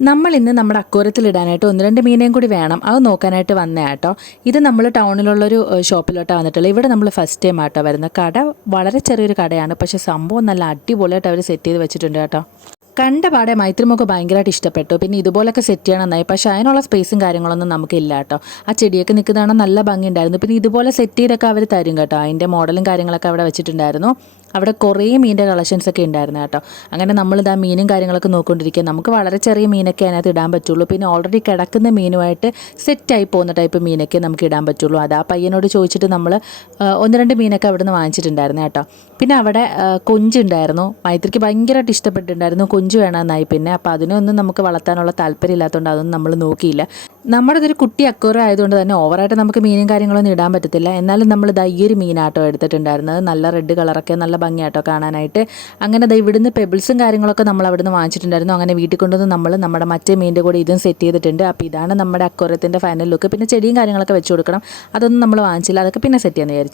നമ്മൾ ഇന്ന് നമ്മുടെ അക്വേറിയത്തിലിടാനായിട്ട് ഒന്ന് രണ്ട് മീനേയും കൂടി വേണം. അത് നോക്കാനായിട്ട് വന്നേ കേട്ടോ. ഇത് നമ്മൾ ടൗണിലുള്ളൊരു ഷോപ്പിലോട്ടാണ് വന്നിട്ടുള്ളത്. ഇവിടെ നമ്മൾ ഫസ്റ്റ് ടൈം ആട്ടോ വരുന്നത്. കട വളരെ ചെറിയൊരു കടയാണ്, പക്ഷേ സംഭവം നല്ല അടിപൊളിയായിട്ട് അവർ സെറ്റ് ചെയ്ത് വെച്ചിട്ടുണ്ട് കേട്ടോ. കണ്ട പാടെ മൈത്രിമൊക്കെ ഭയങ്കരമായിട്ട് ഇഷ്ടപ്പെട്ടു. പിന്നെ ഇതുപോലൊക്കെ സെറ്റ് ചെയ്യണമെന്നായി, പക്ഷേ അതിനുള്ള സ്പേസും കാര്യങ്ങളൊന്നും നമുക്കില്ല കേട്ടോ. ആ ചെടിയൊക്കെ നിൽക്കുന്നതാണ് നല്ല ഭംഗിയുണ്ടായിരുന്നു. പിന്നെ ഇതുപോലെ സെറ്റ് ചെയ്തൊക്കെ അവർ തരും കേട്ടോ. അതിൻ്റെ മോഡലും കാര്യങ്ങളൊക്കെ അവിടെ വെച്ചിട്ടുണ്ടായിരുന്നു. അവിടെ കുറേ മീനിൻ്റെ കളക്ഷൻസ് ഒക്കെ ഉണ്ടായിരുന്നു കേട്ടോ. അങ്ങനെ നമ്മളിതാ മീനും കാര്യങ്ങളൊക്കെ നോക്കിക്കൊണ്ടിരിക്കുക. നമുക്ക് വളരെ ചെറിയ മീനൊക്കെ അതിനകത്ത് ഇടാൻ പറ്റുള്ളൂ. പിന്നെ ഓൾറെഡി കിടക്കുന്ന മീനുമായിട്ട് സെറ്റായി പോകുന്ന ടൈപ്പ് മീനൊക്കെ നമുക്ക് ഇടാൻ പറ്റുള്ളൂ. അത് ആ പയ്യനോട് ചോദിച്ചിട്ട് നമ്മൾ ഒന്ന് രണ്ട് മീനൊക്കെ അവിടെ നിന്ന് വാങ്ങിച്ചിട്ടുണ്ടായിരുന്നു കേട്ടോ. പിന്നെ അവിടെ കൊഞ്ചുണ്ടായിരുന്നു. മൈത്രിക്ക് ഭയങ്കരമായിട്ട് ഇഷ്ടപ്പെട്ടിട്ടുണ്ടായിരുന്നു. കൊഞ്ച് വേണമെന്നായി. പിന്നെ അപ്പോൾ അതിനൊന്നും നമുക്ക് വളർത്താനുള്ള താല്പര്യം ഇല്ലാത്തതുകൊണ്ട് അതൊന്നും നമ്മൾ നോക്കിയില്ല. നമ്മുടെ ഇതൊരു കുട്ടി അക്വേറിയം ആയതുകൊണ്ട് തന്നെ ഓവറായിട്ട് നമുക്ക് മീനും കാര്യങ്ങളൊന്നും ഇടാൻ പറ്റത്തില്ല. എന്നാലും നമ്മൾ ഈ ഒരു മീനാട്ടോ എടുത്തിട്ടുണ്ടായിരുന്നത്. നല്ല റെഡ് കളറൊക്കെ നല്ല ഭംഗിയാട്ടോ കാണാനായിട്ട്. അങ്ങനെ ഇവിടുന്ന് പെബിൾസും കാര്യങ്ങളൊക്കെ നമ്മൾ അവിടുന്ന് വാങ്ങിച്ചിട്ടുണ്ടായിരുന്നു. അങ്ങനെ വീട്ടിൽ കൊണ്ടുവന്ന് നമ്മൾ നമ്മുടെ മറ്റേ മീനിൻ്റെ കൂടെ ഇതും സെറ്റ് ചെയ്തിട്ടുണ്ട്. അപ്പോൾ ഇതാണ് നമ്മുടെ അക്വേറിയത്തിൻ്റെ ഫൈനൽ ലുക്ക്. പിന്നെ ചെടിയും കാര്യങ്ങളൊക്കെ വെച്ച് കൊടുക്കണം. അതൊന്നും നമ്മൾ വാങ്ങിച്ചില്ല, അതൊക്കെ പിന്നെ സെറ്റ് ചെയ്യാമെന്ന് വിചാരിച്ചു.